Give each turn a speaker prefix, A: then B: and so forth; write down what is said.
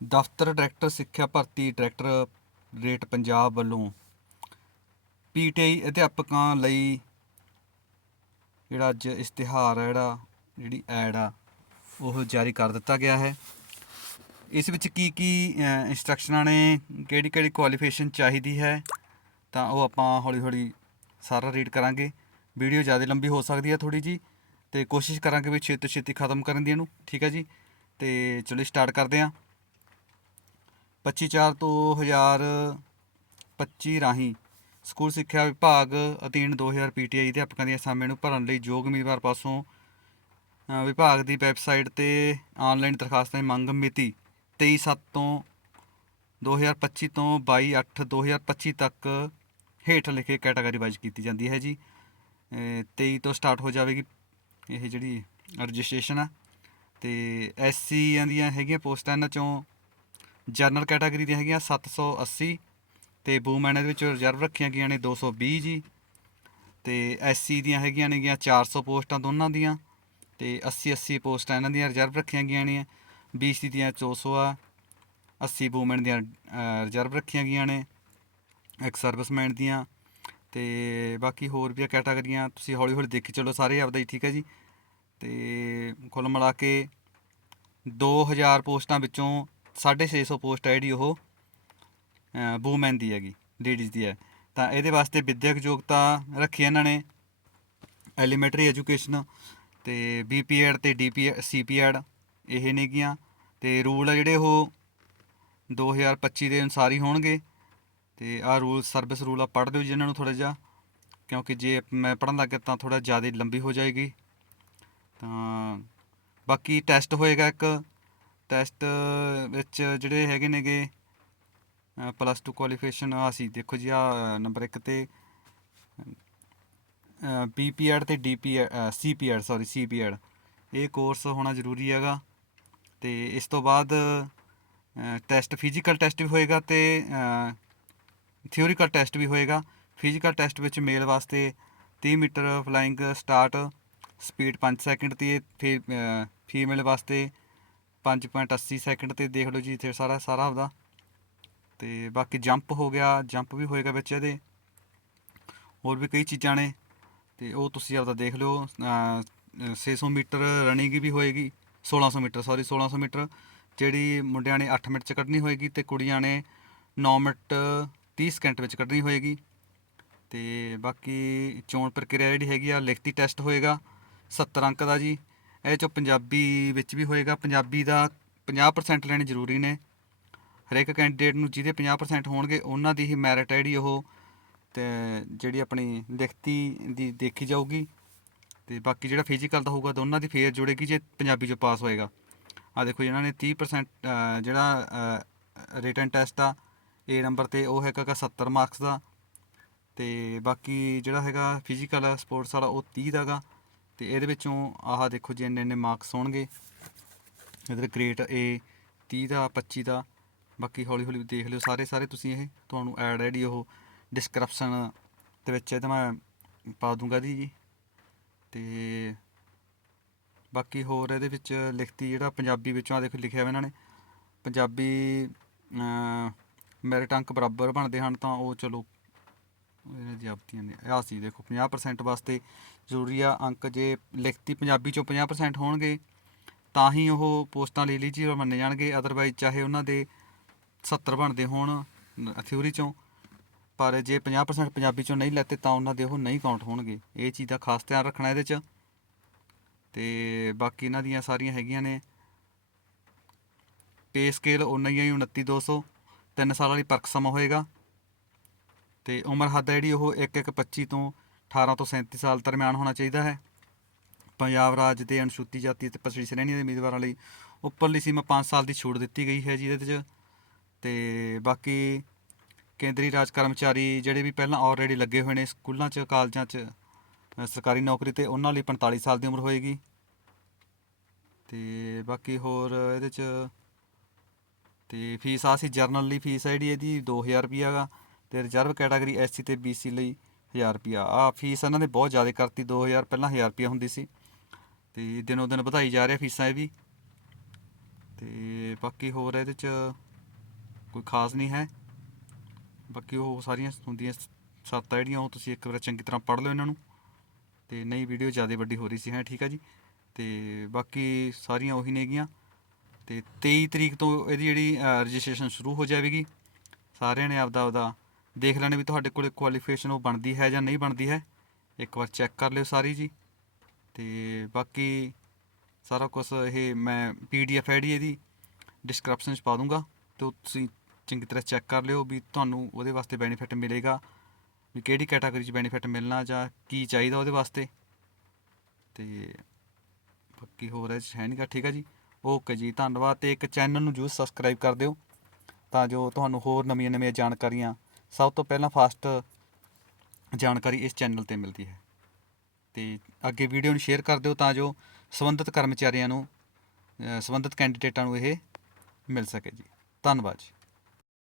A: ਦਫ਼ਤਰ ਡਾਇਰੈਕਟਰ, ਸਿੱਖਿਆ ਭਰਤੀ ਡਾਇਰੈਕਟਰ ਰੇਟ ਪੰਜਾਬ ਵੱਲੋਂ ਪੀਟੀਆਈ ਅਧਿਆਪਕਾਂ ਲਈ ਜਿਹੜਾ ਅੱਜ ਇਸ਼ਤਿਹਾਰ ਹੈ ਜਿਹੜਾ ਜਿਹੜੀ ਐਡ ਆ, ਉਹ ਜਾਰੀ ਕਰ ਦਿੱਤਾ ਗਿਆ ਹੈ। ਇਸ ਵਿੱਚ ਕੀ ਕੀ ਇਨਸਟਰਕਸ਼ਨਾਂ ਨੇ, ਕਿਹੜੀ ਕਿਹੜੀ ਕੁਆਲੀਫਿਕੇਸ਼ਨ ਚਾਹੀਦੀ ਹੈ, ਤਾਂ ਉਹ ਆਪਾਂ ਹੌਲੀ ਹੌਲੀ ਸਾਰਾ ਰੀਡ ਕਰਾਂਗੇ। ਵੀਡੀਓ ਜ਼ਿਆਦਾ ਲੰਬੀ ਹੋ ਸਕਦੀ ਹੈ ਥੋੜੀ ਜੀ ਤੇ ਕੋਸ਼ਿਸ਼ ਕਰਾਂਗੇ ਵੀ ਛੇਤੀ ਤੋਂ ਛੇਤੀ ਖਤਮ ਕਰਨ ਦੀ ਇਹਨੂੰ, ਠੀਕ ਹੈ ਜੀ? ਤੇ ਚਲੋ ਸਟਾਰਟ ਕਰਦੇ ਹਾਂ। 25 ਚਾਰ ਤੋਂ 2025 ਰਾਹੀਂ ਸਕੂਲ ਸਿੱਖਿਆ ਵਿਭਾਗ ਅਧੀਨ 2000 ਪੀਟੀਆਈ ਅਧਿਆਪਕਾਂ ਦੀਆਂ ਅਸਾਮੀਆਂ ਨੂੰ ਭਰਨ ਲਈ ਯੋਗ ਉਮੀਦਵਾਰ ਪਾਸੋਂ ਵਿਭਾਗ ਦੀ ਵੈਬਸਾਈਟ ਤੇ ਆਨਲਾਈਨ ਦਰਖਾਸਤਾਂ ਦੀ ਮੰਗ ਮਿਤੀ 23/7 ਤੋਂ 2025 ਤੋਂ 22/8/2025 ਤੱਕ ਹੇਠ ਲਿਖੇ ਕੈਟਾਗਰੀ ਵਾਈਜ਼ ਕੀਤੀ ਜਾਂਦੀ ਹੈ ਜੀ। ਅ, 23 ਤੋਂ ਸਟਾਰਟ ਹੋ ਜਾਵੇਗੀ ਇਹ ਜਿਹੜੀ ਰਜਿਸਟ੍ਰੇਸ਼ਨ ਆ। ਤੇ ਐਸਸੀਆਂ ਦੀਆਂ ਹੈਗੀਆਂ ਪੋਸਟਾਂ ਇਹਨਾਂ ਚੋਂ ਜਨਰਲ ਕੈਟਾਗਰੀ ਦੀਆਂ ਹੈਗੀਆਂ 780 ਤੇ ਵੂਮੈਨ ਦੇ ਵਿੱਚ ਰਿਜ਼ਰਵ ਰੱਖੀਆਂ ਗਈਆਂ ਨੇ 220 ਜੀ ਤੇ ਐਸਸੀ ਦੀਆਂ ਹੈਗੀਆਂ ਨੇਗੀਆਂ 400 ਪੋਸਟਾਂ ਦੋਨਾਂ ਦੀਆਂ ਤੇ 80 80 ਪੋਸਟਾਂ ਇਹਨਾਂ ਦੀਆਂ ਰਿਜ਼ਰਵ ਰੱਖੀਆਂ ਗਈਆਂ ਨੇ BC ਦੀਆਂ 200 ਆ 80 ਵੂਮੈਨ ਦੀਆਂ ਰਿਜ਼ਰਵ ਰੱਖੀਆਂ ਗਈਆਂ ਨੇ, ਇੱਕ ਸਰਵਿਸਮੈਨ ਦੀਆਂ ਤੇ ਬਾਕੀ ਹੋਰ ਵੀ ਕੈਟਾਗਰੀਆਂ, ਤੁਸੀਂ ਹੌਲੀ ਹੌਲੀ ਦੇਖੀ ਚਲੋ ਸਾਰੇ ਆਪਦਾ ਹੀ, ਠੀਕ ਹੈ ਜੀ? ਤੇ ਕੁੱਲ ਮਿਲਾ ਕੇ 2000 ਪੋਸਟਾਂ ਵਿੱਚੋਂ 650 ਪੋਸਟ ਹੈ ਜਿਹੜੀ ਉਹ ਵੂਮੈਨ ਦੀ ਹੈਗੀ ਲੇਡੀਜ਼ ਦੀ ਹੈ। ਤਾਂ ਇਹਦੇ ਵਾਸਤੇ ਵਿਦਿਅਕ ਯੋਗਤਾ ਰੱਖੀ ਇਹਨਾਂ ਨੇ ਐਲੀਮੈਂਟਰੀ ਐਜੂਕੇਸ਼ਨ ਤੇ ਬੀਪੀਐਡ ਤੇ ਡੀਪੀ ਸੀਪੀਐਡ ਇਹ ਨੇਗੀਆਂ ਤੇ ਰੂਲ ਆ ਜਿਹੜੇ ਉਹ 2025 ਦੇ ਅਨੁਸਾਰ ਹੀ ਹੋਣਗੇ। ਤੇ ਆਹ ਰੂਲ ਸਰਵਿਸ ਰੂਲ ਆ, ਪੜ੍ਹ ਦਿਓ ਜੀ ਇਹਨਾਂ ਨੂੰ ਥੋੜਾ ਜਿਹਾ, ਕਿਉਂਕਿ ਜੇ ਮੈਂ ਪੜ੍ਹਨ ਗਿਆ ਤਾਂ ਥੋੜਾ ਜ਼ਿਆਦਾ ਲੰਬੀ ਹੋ ਜਾਏਗੀ। ਤਾਂ ਬਾਕੀ ਟੈਸਟ ਹੋਏਗਾ ਇੱਕ ਟੈਸਟ ਵਿੱਚ ਜਿਹੜੇ ਹੈਗੇ ਨੇਗੇ ਪਲੱਸ 2 ਕੁਆਲੀਫਿਕੇਸ਼ਨ ਆ ਸੀ। ਦੇਖੋ ਜੀ, ਆ ਨੰਬਰ 1 ਤੇ ਬੀਪੀਐਡ ਤੇ ਡੀਪੀਐਡ ਸੀਪੀਐਡ ਸੌਰੀ ਸੀਪੀਐਡ ਇਹ ਕੋਰਸ ਹੋਣਾ ਜ਼ਰੂਰੀ ਹੈਗਾ ਤੇ ਇਸ ਤੋਂ ਬਾਅਦ ਟੈਸਟ ਫਿਜ਼ੀਕਲ ਟੈਸਟ ਵੀ ਹੋਏਗਾ ਤੇ ਥਿਓਰੀਕਲ ਟੈਸਟ ਵੀ ਹੋਏਗਾ। ਫਿਜ਼ੀਕਲ ਟੈਸਟ ਵਿੱਚ ਮੇਲ ਵਾਸਤੇ 30 metre flying start speed 5 second ਤੇ ਫਿਰ ਫੀਮੇਲ ਵਾਸਤੇ 5.80 ਸੈਕਿੰਡ ਤੇ ਦੇਖ ਲਓ ਜੀ ਇੱਥੇ ਸਾਰਾ ਸਾਰਾ ਆਪਦਾ। ਤੇ ਬਾਕੀ ਜੰਪ ਹੋ ਗਿਆ ਜੰਪ ਵੀ ਹੋਏਗਾ ਵਿੱਚ ਇਹਦੇ। ਹੋਰ ਵੀ ਕਈ ਚੀਜ਼ਾਂ ਨੇ। ਤੇ ਉਹ ਤੁਸੀਂ ਆਪਦਾ ਦੇਖ ਲਿਓ। ਅਹ, ਅਹ, 600 ਮੀਟਰ ਰਨਿੰਗ ਵੀ ਹੋਏਗੀ। 1600 ਮੀਟਰ ਸੌਰੀ 1600 ਮੀਟਰ। ਜਿਹੜੀ ਮੁੰਡਿਆਂ ਨੇ 8 ਮਿੰਟ ਚ ਕੱਢਣੀ ਹੋਏਗੀ ਤੇ ਕੁੜੀਆਂ ਨੇ 9 ਮਿੰਟ 30 ਸਕਿੰਟ ਵਿੱਚ ਕੱਢਣੀ ਹੋਏਗੀ। ਤੇ ਬਾਕੀ ਚੋਣ ਪ੍ਰਕਿਰਿਆ ਜਿਹੜੀ ਹੈਗੀ ਆ ਲਿਖਤੀ ਟੈਸਟ ਹੋਏਗਾ। 70 ਅੰਕ ਦਾ ਜੀ। ਇਹ ਚੋਂ ਪੰਜਾਬੀ ਵਿੱਚ ਵੀ ਹੋਏਗਾ। ਪੰਜਾਬੀ ਦਾ 50% ਲੈਣੇ ਜ਼ਰੂਰੀ ਨੇ। ਹਰੇਕ ਕੈਂਡੀਡੇਟ ਨੂੰ ਜਿਹਦੇ 50% ਹੋਣਗੇ, ਉਹਨਾਂ ਦੀ ਹੀ ਮੈਰਿਟ ਹੈ ਜਿਹੜੀ ਉਹ, ਤੇ ਜਿਹੜੀ ਆਪਣੀ ਲਿਖਤੀ ਦੀ ਦੇਖੀ ਜਾਊਗੀ। ਤੇ ਬਾਕੀ ਜਿਹੜਾ ਫਿਜ਼ੀਕਲ ਦਾ ਹੋਊਗਾ ਦੋਨਾਂ ਦੀ ਫੇਰ ਜੁੜੇਗੀ ਜੇ ਪੰਜਾਬੀ ਚੋਂ ਪਾਸ ਹੋਏਗਾ। ਆ ਦੇਖੋ ਇਹਨਾਂ ਨੇ 30% ਜਿਹੜਾ ਰਿਟਨ ਟੈਸਟ ਆ ਏ ਨੰਬਰ ਤੇ ਉਹ ਹੈਗਾ ਗਾ 70 ਮਾਰਕਸ ਦਾ। ਤੇ ਬਾਕੀ ਜਿਹੜਾ ਹੈਗਾ ਫਿਜ਼ੀਕਲ ਸਪੋਰਟਸ ਵਾਲਾ, ਉਹ 30 ਦਾਗਾ ਤੇ ਇਹਦੇ ਵਿੱਚੋਂ ਆਹ ਦੇਖੋ ਜੀ, ਇੰਨੇ ਇੰਨੇ ਮਾਰਕਸ ਹੋਣਗੇ। ਇਧਰ ਗ੍ਰੇਟ A 30 ਦਾ 25 ਦਾ, ਬਾਕੀ ਹੌਲੀ ਹੌਲੀ ਦੇਖ ਲਿਓ ਸਾਰੇ ਸਾਰੇ ਤੁਸੀਂ ਇਹ। ਤੁਹਾਨੂੰ ਐਡ ਜਿਹੜੀ ਉਹ ਡਿਸਕ੍ਰਿਪਸ਼ਨ ਦੇ ਵਿੱਚ ਇਹ ਤਾਂ ਮੈਂ ਪਾ ਦੂੰਗਾ ਦੀ ਜੀ। ਤੇ ਬਾਕੀ ਹੋਰ ਇਹਦੇ ਵਿੱਚ ਲਿਖਤੀ ਜਿਹੜਾ ਪੰਜਾਬੀ ਵਿੱਚੋਂ ਆ ਦੇਖੋ ਲਿਖਿਆ ਹੋਇਆ ਇਹਨਾਂ ਨੇ। ਪੰਜਾਬੀ ਮੈਰਿਟ ਅੰਕ ਬਰਾਬਰ ਬਣਦੇ ਹਨ ਤਾਂ ਉਹ ਚਲੋ ਇਹਨਾਂ ਦੀ ਆਪਤੀਆਂ ਨੇ। ਆਹ ਸੀ ਦੇਖੋ 50% ਵਾਸਤੇ ਜ਼ਰੂਰੀ ਆ ਅੰਕ। ਜੇ ਲਿਖਤੀ ਪੰਜਾਬੀ ਚੋਂ 50% ਹੋਣਗੇ, ਤਾਂ ਹੀ ਉਹ ਪੋਸਟਾਂ ਲਈ ਐਲੀਜੀਬਲ ਮੰਨੇ ਜਾਣਗੇ। ਅਦਰਵਾਈਜ਼ ਚਾਹੇ ਉਹਨਾਂ ਦੇ 70 ਬਣਦੇ ਹੋਣ ਥਿਊਰੀ ਚੋਂ, ਪਰ ਜੇ 50% ਪੰਜਾਬੀ ਚੋਂ ਨਹੀਂ ਲੈਤੇ, ਤਾਂ ਉਹਨਾਂ ਦੇ ਉਹ ਨਹੀਂ ਕਾਊਂਟ ਹੋਣਗੇ। ਇਹ ਚੀਜ਼ ਦਾ ਖਾਸ ਧਿਆਨ ਰੱਖਣਾ ਇਹਦੇ 'ਚ। ਤੇ ਬਾਕੀ ਇਹਨਾਂ ਦੀਆਂ ਸਾਰੀਆਂ ਹੈਗੀਆਂ ਨੇ। ਪੇ ਸਕੇਲ ਉਹਨਾਂ ਹੀ ਆ 29200 ਤਿੰਨ ਸਾਲ ਵਾਲੀ ਪਰਖ ਸਮਾਂ ਹੋਏਗਾ। ਤੇ ਉਮਰ ਹੱਦ ਹੈ ਜਿਹੜੀ ਉਹ 1 1 25 ਤੋਂ 18 ਤੋਂ 37 ਸਾਲ ਦਰਮਿਆਨ ਹੋਣਾ ਚਾਹੀਦਾ ਹੈ। ਪੰਜਾਬ ਰਾਜ ਦੇ ਅਨੁਸੂਚਿਤ ਜਾਤੀ ਅਤੇ ਪਛੜੀ ਸ਼੍ਰੇਣੀ ਦੇ ਉਮੀਦਵਾਰਾਂ ਲਈ ਉੱਪਰਲੀ ਸੀਮਾ 5 ਸਾਲ ਦੀ ਛੂਟ ਦਿੱਤੀ ਗਈ ਹੈ ਜੀ ਇਹਦੇ 'ਚ। ਤੇ ਬਾਕੀ ਕੇਂਦਰੀ ਰਾਜ ਕਰਮਚਾਰੀ ਜਿਹੜੇ ਵੀ ਪਹਿਲਾਂ ਆਲਰੇਡੀ ਲੱਗੇ ਹੋਏ ਨੇ ਸਕੂਲਾਂ 'ਚ, ਕਾਲਜਾਂ 'ਚ ਸਰਕਾਰੀ ਨੌਕਰੀ ਤੇ ਉਹਨਾਂ ਲਈ 45 ਸਾਲ ਦੀ ਉਮਰ ਹੋਏਗੀ। ਤੇ ਬਾਕੀ ਹੋਰ ਇਹਦੇ 'ਚ ਤੇ ਫੀਸ ਆ ਸੀ ਜਰਨਲ ਲਈ ਫੀਸ ਹੈ ਜਿਹੜੀ ਇਹਦੀ 2000 ਰੁਪਿਆ ਗਾ। ਤੇ ਰਿਜ਼ਰਵ ਕੈਟਾਗਰੀ ਐਸਸੀ ਤੇ ਬੀਸੀ ਲਈ 1000 ਰੁਪਿਆ ਆ ਫੀਸ ਇਹਨਾਂ ਨੇ ਬਹੁਤ ਜ਼ਿਆਦਾ ਕਰਤੀ 2000 ਪਹਿਲਾਂ 1000 ਰੁਪਿਆ ਹੁੰਦੀ ਸੀ। ਤੇ ਦਿਨੋਂ ਦਿਨ ਵਧਾਈ ਜਾ ਰਿਹਾ ਫੀਸਾਂ ਇਹ ਵੀ। ਤੇ ਬਾਕੀ ਹੋਰ ਇਹਦੇ ਚ ਕੋਈ ਖਾਸ ਨਹੀਂ ਹੈ। ਬਾਕੀ ਉਹ ਸਾਰੀਆਂ ਹੁੰਦੀਆਂ ਸ- ਜਿਹੜੀਆਂ, ਉਹ ਤੁਸੀਂ ਇੱਕ ਵਾਰ ਚੰਗੀ ਤਰ੍ਹਾਂ ਪੜ੍ਹ ਲਓ ਇਹਨਾਂ ਨੂੰ। ਤੇ ਨਹੀਂ ਵੀਡੀਓ ਜ਼ਿਆਦਾ ਵੱਡੀ ਹੋ ਰਹੀ ਸੀ, ਹੈ, ਠੀਕ ਆ ਜੀ? ਤੇ ਬਾਕੀ ਸਾਰੀਆਂ ਉਹੀ ਨੇਗੀਆਂ। ਤੇ 23 ਤਰੀਕ ਤੋਂ ਇਹਦੀ ਜਿਹੜੀ ਰਜਿਸਟ੍ਰੇਸ਼ਨ ਸ਼ੁਰੂ ਹੋ ਜਾਵੇਗੀ। ਸਾਰਿਆਂ ਨੇ ਆਪਦਾ ਆਪਦਾ ਦੇਖ ਲੈਣਾ ਵੀ ਤੁਹਾਡੇ ਕੋਲੇ ਕੁਆਲੀਫਿਕੇਸ਼ਨ ਉਹ ਬਣਦੀ ਹੈ ਜਾਂ ਨਹੀਂ ਬਣਦੀ ਹੈ। ਇੱਕ ਵਾਰ ਚੈੱਕ ਕਰ ਲਿਓ ਸਾਰੀ ਜੀ। ਤੇ ਬਾਕੀ ਸਾਰਾ ਕੁਝ ਇਹ ਮੈਂ ਪੀਡੀਐਫ ਆਈਡੀ ਇਹਦੀ ਡਿਸਕ੍ਰਿਪਸ਼ਨ 'ਚ ਪਾ ਦੂੰਗਾ। ਤੇ ਤੁਸੀਂ ਚੰਗੀ ਤਰ੍ਹਾਂ ਚੈੱਕ ਕਰ ਲਿਓ ਵੀ ਤੁਹਾਨੂੰ ਉਹਦੇ ਵਾਸਤੇ ਬੈਨੀਫਿਟ ਮਿਲੇਗਾ। ਵੀ ਕਿਹੜੀ ਕੈਟਾਗਰੀ 'ਚ ਬੈਨੀਫਿਟ ਮਿਲਣਾ ਜਾਂ ਕੀ ਚਾਹੀਦਾ ਉਹਦੇ ਵਾਸਤੇ। ਤੇ ਬਾਕੀ ਹੋਰ ਇਹ 'ਚ ਹੈ ਨਹੀਂਗਾ ਠੀਕ ਹੈ ਜੀ। ਓਕੇ ਜੀ, ਧੰਨਵਾਦ। ਤੇ ਇੱਕ ਚੈਨਲ ਨੂੰ ਜਰੂਰ ਸਬਸਕ੍ਰਾਈਬ ਕਰ ਦਿਓ। ਤਾਂ ਜੋ ਤੁਹਾਨੂੰ ਹੋਰ ਨਵੀਆਂ ਨਵੀਆਂ ਜਾਣਕਾਰੀਆਂ ਸਭ ਤੋਂ ਪਹਿਲਾਂ ਫਾਸਟ ਜਾਣਕਾਰੀ ਇਸ ਚੈਨਲ ਤੇ ਮਿਲਦੀ ਹੈ। ਤੇ ਅੱਗੇ ਵੀਡੀਓ ਨੂੰ ਸ਼ੇਅਰ ਕਰ ਦਿਓ ਤਾਂ ਜੋ ਸੰਬੰਧਿਤ ਕਰਮਚਾਰੀਆਂ ਨੂੰ ਸੰਬੰਧਿਤ ਕੈਂਡੀਡੇਟਾਂ ਨੂੰ ਇਹ ਮਿਲ ਸਕੇ ਜੀ। ਧੰਨਵਾਦ ਜੀ।